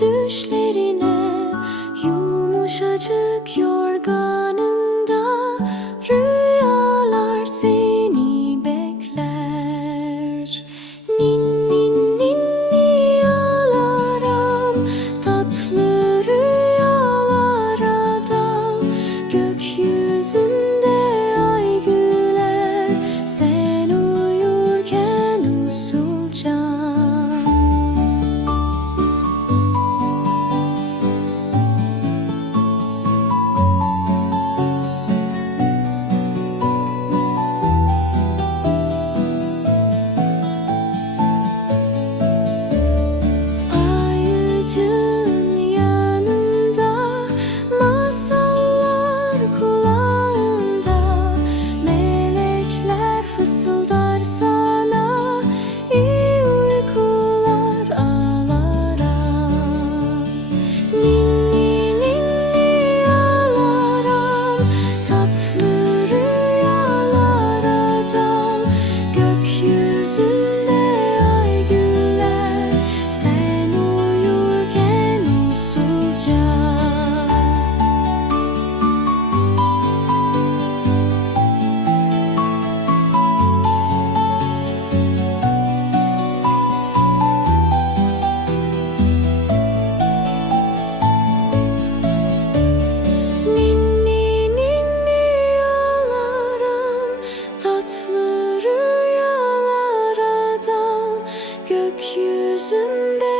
Düşlerine yumuşacık yorganında accusing them.